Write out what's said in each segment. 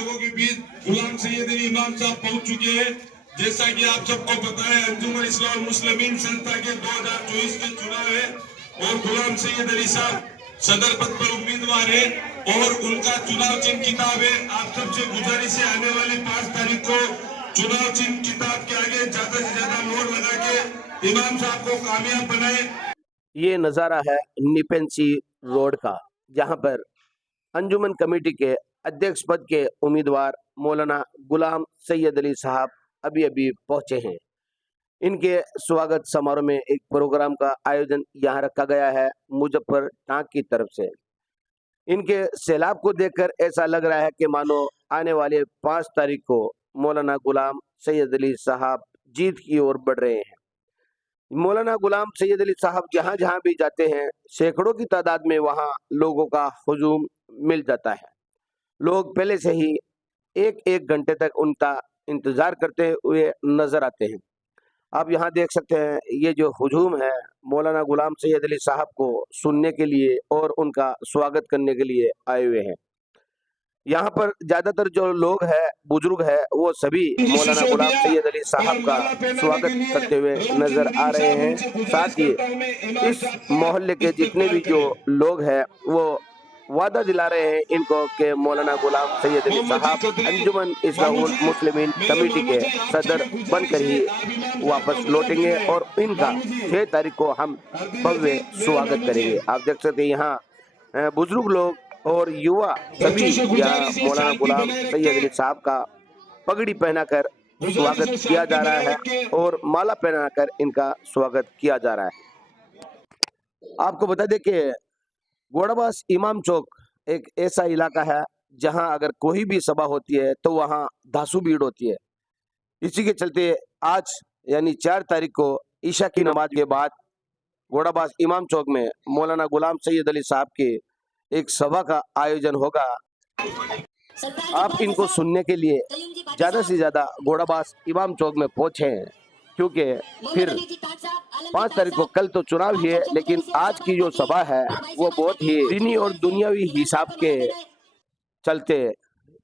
लोगों के बीच गुलाम सैयद अली इमाम साहब पहुंच चुके हैं। जैसा कि आप सबको पता है, अंजुमन इस्लाम मुस्लिमीन संस्था के 2024 के चुनाव है और गुलाम सैयद अली साहब सदर पद पर उम्मीदवार है और उनका चुनाव चिन्ह किताब है। आप सबसे गुजारिश है, आने वाली 5 तारीख को चुनाव चिन्ह किताब के आगे ज्यादा से ज्यादा मोहर लगा के इमाम साहब को कामयाब बनाए। ये नज़ारा है निपेंसी रोड का, जहां पर अंजुमन कमेटी के अध्यक्ष पद के उम्मीदवार मौलाना गुलाम सैयद अली साहब अभी अभी पहुंचे हैं। इनके स्वागत समारोह में एक प्रोग्राम का आयोजन यहाँ रखा गया है मुजफ्फर टांक की तरफ से। इनके सैलाब को देखकर ऐसा लग रहा है कि मानो आने वाले 5 तारीख को मौलाना गुलाम सैयद अली साहब जीत की ओर बढ़ रहे हैं। मौलाना गुलाम सैयद अली साहब जहाँ जहाँ भी जाते हैं, सैकड़ों की तादाद में वहाँ लोगों का हुजूम मिल जाता है। लोग पहले से ही एक घंटे तक उनका इंतजार करते हुए नजर आते हैं। आप यहाँ देख सकते हैं, ये जो हुजूम है मौलाना गुलाम सैयद अली साहब को सुनने के लिए और उनका स्वागत करने के लिए आए हुए हैं। यहाँ पर ज्यादातर जो लोग हैं, बुजुर्ग है, वो सभी मौलाना गुलाम सैयद अली साहब का स्वागत करते हुए नजर आ रहे हैं। साथ ही इस मोहल्ले के जितने भी जो लोग हैं वो वादा दिला रहे हैं इनको कि मौलाना गुलाम सैयद अली साहब अंजुमन इस्लाहुल मुस्लिमीन कमेटी के सदर बनकर ही वापस लौटेंगे और इनका 6 तारीख को हम भव्य स्वागत करेंगे। आप देख सकते हैं यहाँ बुजुर्ग लोग और युवा सभी यहाँ मौलाना गुलाम सैयद अली साहब का पगड़ी पहनाकर स्वागत किया जा रहा है और माला पहनाकर इनका स्वागत किया जा रहा है। आपको बता दें कि घोड़ाबाज इमाम चौक एक ऐसा इलाका है जहां अगर कोई भी सभा होती है तो वहां धांसू भीड़ होती है। इसी के चलते आज यानी 4 तारीख को ईशा की नमाज के बाद घोड़ाबाज इमाम चौक में मौलाना गुलाम सैयद अली साहब के एक सभा का आयोजन होगा। आप इनको सुनने के लिए ज्यादा से ज्यादा घोड़ाबाज इमाम चौक में पहुंचे हैं, क्योंकि फिर 5 तारीख को कल तो चुनाव ही है, लेकिन आज की जो सभा है वो बहुत ही दीनी और दुनियावी हिसाब के चलते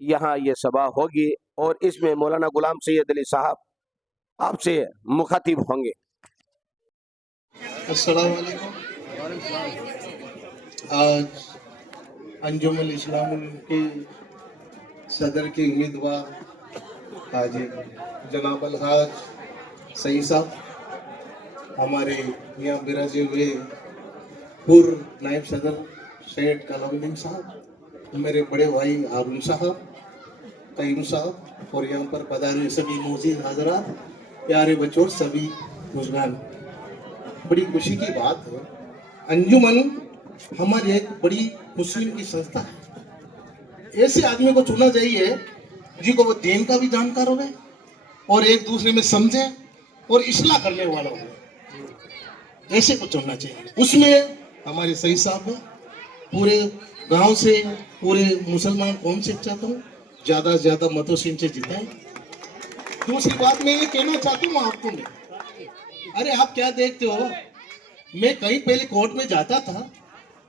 यहाँ ये सभा होगी और इसमें मौलाना गुलाम सैयद अली साहब आपसे मुखातिब होंगे। अस्सलाम वालेकुम। आज अंजुमन इस्लाम के सदर के उम्मीदवार हाजी जनाब अलहाज सईद साहब, हमारे यहाँ बिराजे हुए पूर्व नायब सदर सैयद कलामुद्दीन साहब, मेरे बड़े भाई हारून साहब, कईम साहब और यहाँ पर पधारे सभी मौजूद हाजरात, प्यारे बच्चों, सभी बुजुर्गान, बड़ी खुशी की बात है। अंजुमन हमारी एक बड़ी मुस्लिम की संस्था है। ऐसे आदमी को चुनना चाहिए जिनको वो दीन का भी जानकार हो और एक दूसरे में समझे और इस्लाह करने वाला हो। ऐसे को चुनना चाहिए। उसमें हमारे सही साहब है, पूरे गांव से पूरे मुसलमान कौम से चाहता हूँ ज्यादा से ज्यादा मतों से इनसे जिताए। दूसरी बात मैं ये कहना चाहता हूँ आपको, मैं अरे आप क्या देखते हो, मैं कहीं पहले कोर्ट में जाता था,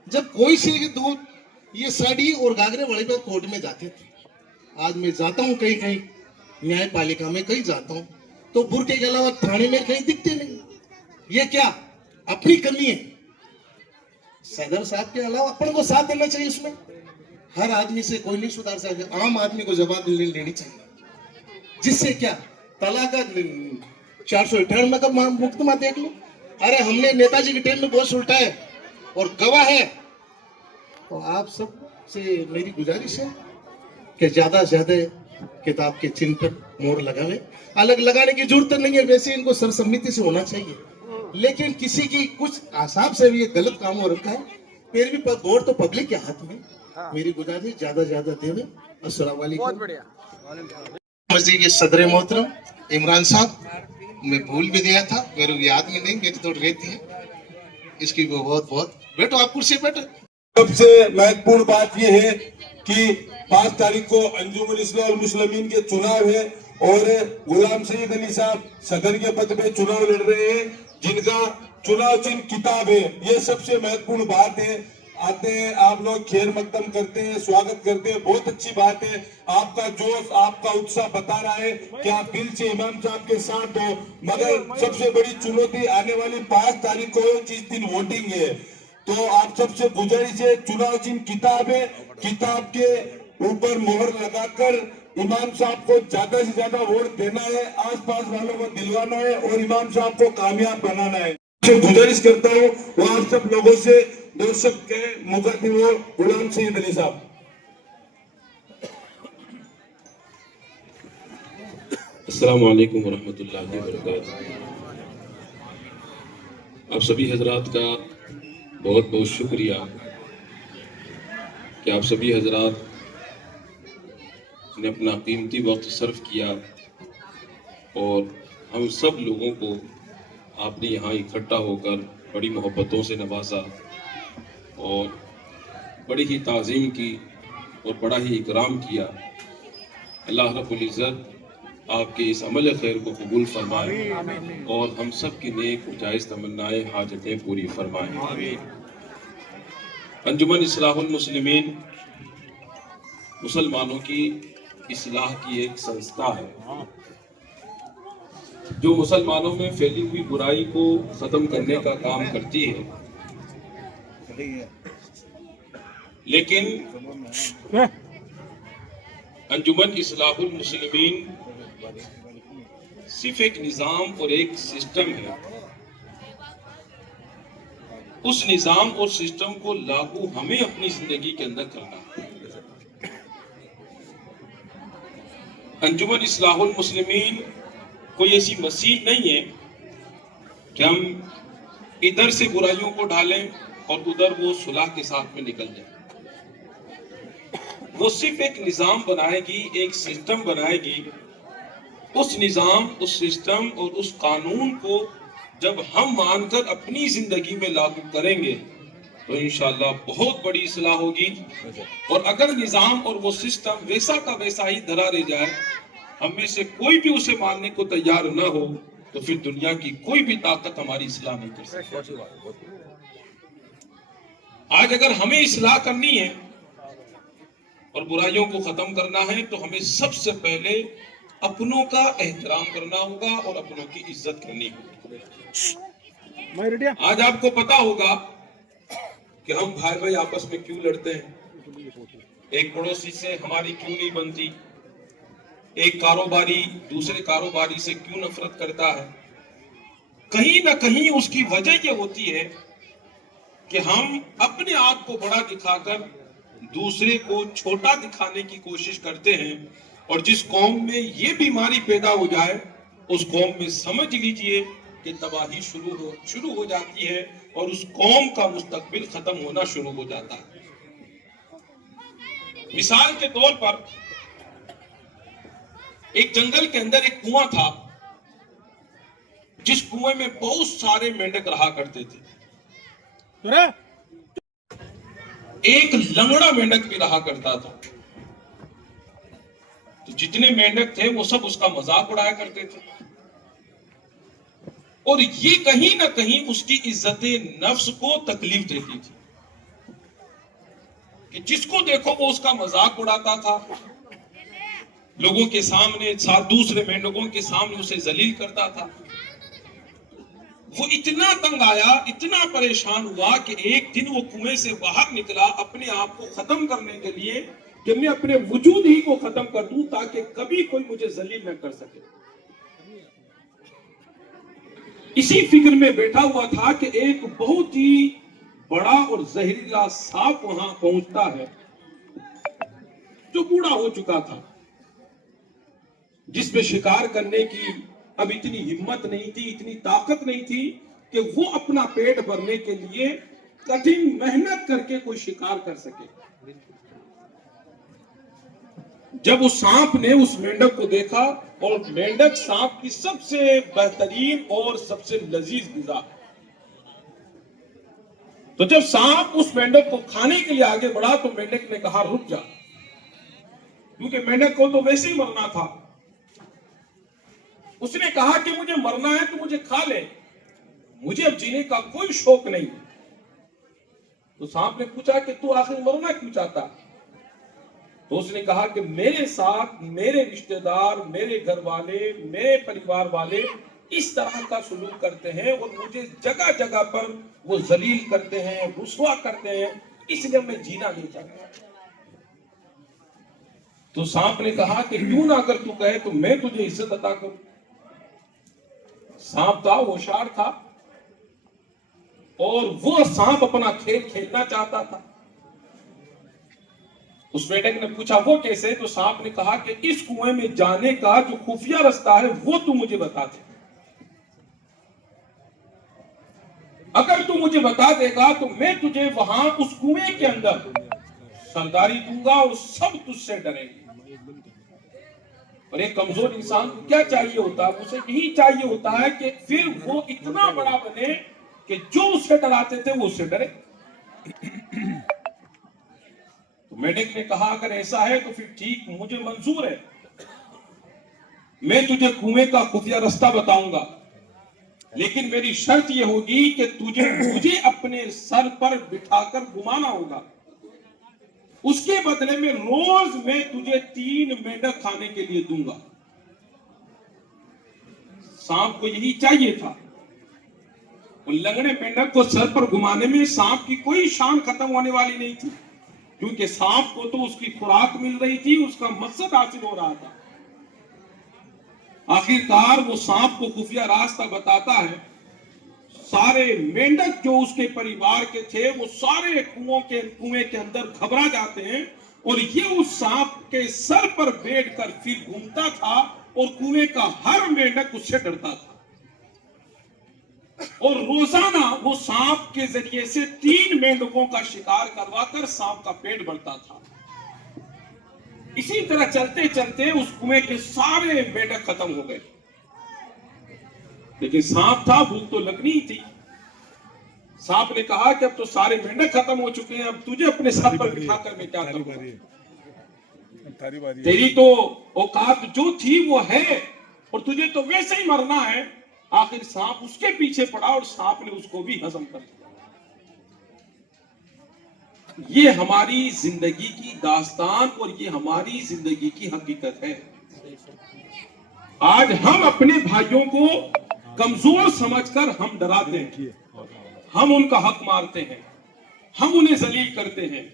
जब कोई से दूध ये साड़ी और घाघरे वाले पे कोर्ट में जाते थे। आज मैं जाता हूँ कहीं कहीं न्यायपालिका में कहीं जाता हूँ तो बुरके के अलावा थाने में कहीं दिखते नहीं। ये क्या अपनी कमी है? सदर साहब के अलावा अपन को साथ देना चाहिए। उसमें हर आदमी से कोई नहीं सुधार सकता, आम आदमी को जवाब लेनी चाहिए। जिससे क्या तलाक 498 का मुकदमा देख लो। अरे हमने नेताजी के टाइम में बहुत उल्टा है और गवाह है। तो आप सब से मेरी गुजारिश है कि ज्यादा से ज्यादा किताब के चिन्ह पर मोहर लगावे। अलग लगाने की जरूरत नहीं है, वैसे इनको सर्वसम्मति से होना चाहिए, लेकिन किसी की कुछ आसाब से भी ये गलत काम हो रखा है, फिर भी वोट तो पब्लिक के हाथ में। मेरी गुजारिश ज्यादा से ज्यादा देवे। अस्सलाम वालेकुम। मस्जिद के सदर मोहतरम इमरान साहब, मैं भूल भी दिया था, मेरे याद में नहीं, मेरी तो रहती है इसकी बहुत बहुत। बैठो, आप कुर्सी बैठो। सबसे महत्वपूर्ण बात यह है कि 5 तारीख को अंजुमन इस्लाम मुस्लिमीन के चुनाव है और गुलाम सैयद अली साहब सदर के पद पे चुनाव लड़ रहे हैं, जिनका चुनाव चिन्ह किताब है। ये सबसे महत्वपूर्ण बात है। आते हैं, आप लोग खैर मकदम करते हैं, स्वागत करते हैं, बहुत अच्छी बात है। आपका जोश, आपका उत्साह बता रहा है कि आप दिल से इमाम साहब के साथ हो। मगर सबसे बड़ी चुनौती आने वाली 5 तारीख को जिस दिन वोटिंग है, तो आप सबसे गुजारिश है, चुनाव चिन्ह किताब है, किताब के ऊपर मोहर लगाकर इमाम साहब को ज्यादा से ज्यादा वोट देना है, आसपास वालों को दिलवाना है और इमाम साहब को कामयाब बनाना है। गुजारिश करता हूँ वो आप सब लोगों से, दर्शक के मुकातिब गुलाम सैयद अली साहब। अस्सलाम वालेकुम वरहमतुल्लाहि वबरकातुहू। आप सभी हजरात का बहुत बहुत शुक्रिया कि आप सभी हजरात ने अपना कीमती वक्त सर्व किया और हम सब लोगों को आपने यहाँ इकट्ठा होकर बड़ी मोहब्बतों से नवाजा और बड़ी ही ताज़ीम की और बड़ा ही इकराम किया। अल्लाह रब्बुल इज़्ज़त आपके इस अमल खैर को कबूल फरमाए और हम सब की नेक और जायज़ तमन्नाएं हाजतें पूरी फरमाए। अंजुमन इस्लाहुल मुस्लिमीन मुसलमानों की इस्लाह की एक संस्था है जो मुसलमानों में फैली हुई बुराई को खत्म करने का काम करती है। लेकिन अंजुमन इस्लाहुल मुस्लिमीन सिर्फ एक निजाम और एक सिस्टम है। उस निजाम और सिस्टम को लागू हमें अपनी जिंदगी के अंदर करना है। अंजुमन इस्लाहुल मुस्लिमीन कोई ऐसी मसीह नहीं है कि हम इधर से बुराइयों को ढालें और उधर वो सुलह के साथ में निकल जाए। वो सिर्फ एक निजाम बनाएगी, एक सिस्टम बनाएगी। उस निजाम, उस सिस्टम और उस कानून को जब हम मानकर अपनी जिंदगी में लागू करेंगे तो इंशाअल्लाह बहुत बड़ी इस्लाह होगी। और अगर निजाम और वो सिस्टम वैसा का वैसा ही धरा रह जाए, हम में से कोई भी उसे मानने को तैयार ना हो, तो फिर दुनिया की कोई भी ताकत हमारी इस्लाह नहीं कर सकती। आज अगर हमें इस्लाह करनी है और बुराइयों को खत्म करना है तो हमें सबसे पहले अपनों का एहतराम करना होगा और अपनों की इज्जत करनी होगी। आज आपको पता होगा कि हम भाई भाई आपस में क्यों लड़ते हैं, एक पड़ोसी से हमारी क्यों नहीं बनती, एक कारोबारी दूसरे कारोबारी से क्यों नफरत करता है। कहीं ना कहीं उसकी वजह ये होती है कि हम अपने आप को बड़ा दिखाकर दूसरे को छोटा दिखाने की कोशिश करते हैं। और जिस कौम में ये बीमारी पैदा हो जाए, उस कौम में समझ लीजिए कि तबाही शुरू हो जाती है और उस कौम का मुस्तकबिल खत्म होना शुरू हो जाता है। मिसाल के तौर पर एक जंगल के अंदर एक कुआं था, जिस कुएं में बहुत सारे मेंढक रहा करते थे। एक लंगड़ा मेंढक भी रहा करता था। तो जितने मेंढक थे वो सब उसका मजाक उड़ाया करते थे और ये कहीं ना कहीं उसकी इज्जत नफ्स को तकलीफ देती थी कि जिसको देखो वो उसका मजाक उड़ाता था, लोगों के सामने, साथ दूसरे मेंढकों के सामने उसे जलील करता था। वो इतना तंग आया, इतना परेशान हुआ कि एक दिन वो कुएं से बाहर निकला अपने आप को खत्म करने के लिए कि मैं अपने वजूद ही को खत्म कर दूं ताकि कभी कोई मुझे जलील न कर सके। इसी फिक्र में बैठा हुआ था कि एक बहुत ही बड़ा और जहरीला सांप वहां पहुंचता है, जो बूढ़ा हो चुका था, जिसमें शिकार करने की अब इतनी हिम्मत नहीं थी, इतनी ताकत नहीं थी कि वो अपना पेट भरने के लिए कठिन मेहनत करके कोई शिकार कर सके। जब उस सांप ने उस मेंढक को देखा, और मेंढक सांप की सबसे बेहतरीन और सबसे लजीज ग़िज़ा, तो जब सांप उस मेंढक को खाने के लिए आगे बढ़ा तो मेंढक ने कहा रुक जा, क्योंकि मेंढक को तो वैसे ही मरना था। उसने कहा कि मुझे मरना है तो मुझे खा ले, मुझे अब जीने का कोई शौक नहीं। तो सांप ने पूछा कि तू आखिर मरना क्यों चाहता? तो उसने कहा कि मेरे साथ मेरे रिश्तेदार, मेरे घर वाले, मेरे परिवार वाले इस तरह का सलूक करते हैं और मुझे जगह जगह पर वो जलील करते हैं, रुसवा करते हैं, इसलिए मैं जीना नहीं चाहता। तो सांप ने कहा कि क्यों ना अगर तू कहे तो मैं तुझे इज्जत अता करूं। सांप था, होशियार था और वो सांप अपना खेल खेलना चाहता था। उस मेंढक ने पूछा वो कैसे? तो सांप ने कहा कि इस कुएं में जाने का जो खुफिया रास्ता है वो तू मुझे बता दे। अगर तू मुझे बता देगा तो मैं तुझे वहां उस कुएं के अंदर सरदारी दूंगा और सब तुझसे डरेंगे। और एक कमजोर इंसान को क्या चाहिए होता है? उसे यही चाहिए होता है कि फिर वो इतना बड़ा बने कि जो उससे डराते थे वो उससे डरे। तो मेंढक ने कहा अगर ऐसा है तो फिर ठीक, मुझे मंजूर है, मैं तुझे कुएं का खुफिया रास्ता बताऊंगा, लेकिन मेरी शर्त यह होगी कि तुझे अपने सर पर बिठाकर घुमाना होगा। उसके बदले में रोज मैं तुझे 3 मेंढक खाने के लिए दूंगा। सांप को यही चाहिए था। लंगड़े मेंढक को सर पर घुमाने में सांप की कोई शान खत्म होने वाली नहीं थी, क्योंकि सांप को तो उसकी खुराक मिल रही थी, उसका मकसद हासिल हो रहा था। आखिरकार वो सांप को खुफिया रास्ता बताता है। सारे मेंढक जो उसके परिवार के थे वो सारे कुएं के अंदर घबरा जाते हैं और ये उस सांप के सर पर बैठकर फिर घूमता था और कुएं का हर मेंढक उससे डरता था। और रोजाना वो सांप के जरिए से 3 मेंढकों का शिकार करवाकर सांप का पेट भरता था। इसी तरह चलते चलते उस कुएं के सारे मेंढक खत्म हो गए, लेकिन सांप था, भूख तो लगनी ही थी। सांप ने कहा कि अब तो सारे मेंढक खत्म हो चुके हैं, अब तुझे अपने सर पर बिठाकर मैं क्या करूंगा? तेरी तो औकात जो थी वो है और तुझे तो वैसे ही मरना है। आखिर सांप उसके पीछे पड़ा और सांप ने उसको भी हजम कर दिया। ये हमारी जिंदगी की दास्तान और ये हमारी जिंदगी की हकीकत है। आज हम अपने भाइयों को कमजोर समझकर हम डराते हैं, हम उनका हक मारते हैं, हम उन्हें जलील करते हैं,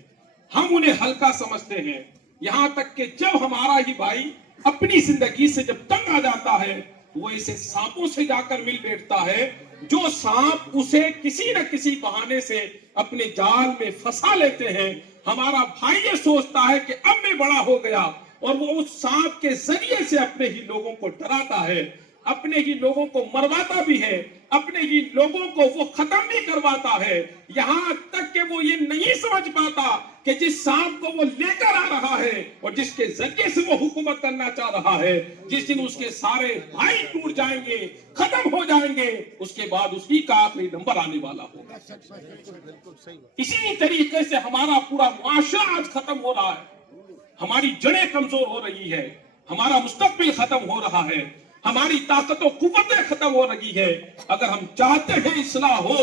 हम उन्हें हल्का समझते हैं। यहां तक कि जब हमारा ही भाई अपनी जिंदगी से जब तंग आ जाता है वो ऐसे सांपों से जाकर मिल बैठता है, जो सांप उसे किसी न किसी बहाने से अपने जाल में फंसा लेते हैं। हमारा भाई ये सोचता है कि अब मैं बड़ा हो गया और वो उस सांप के जरिए से अपने ही लोगों को डराता है, अपने ही लोगों को मरवाता भी है, अपने ही लोगों को वो खत्म भी करवाता है। यहां तक कि वो ये नहीं समझ पाता कि जिस सांप को वो लेकर आ रहा है और जिसके जरिए से वो हुकूमत करना चाह रहा है, जिस दिन उसके सारे भाई टूट जाएंगे, खत्म हो जाएंगे, उसके बाद उसी का आखिरी नंबर आने वाला होगा। इसी तरीके से हमारा पूरा मुआशरा आज खत्म हो रहा है, हमारी जड़ें कमजोर हो रही है, हमारा मुस्तकबिल खत्म हो रहा है, हमारी ताकतों कुव्वतें खत्म हो रही है। अगर हम चाहते हैं इस्लाह हो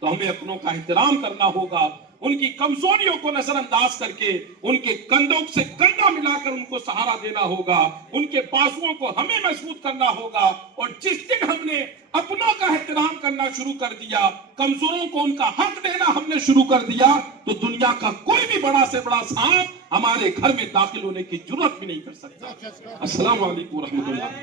तो हमें अपनों का एहतराम करना होगा, उनकी कमजोरियों को नजरअंदाज करके उनके कंधों से कंधा मिलाकर उनको सहारा देना होगा, उनके बाजुओं को हमें मजबूत करना होगा। और जिस दिन हमने अपनों का एहतराम करना शुरू कर दिया, कमजोरों को उनका हक देना हमने शुरू कर दिया, तो दुनिया का कोई भी बड़ा से बड़ा सांप हमारे घर में दाखिल होने की जरूरत भी नहीं कर सकता। अस्सलाम वालेकुम रहमतुल्लाह।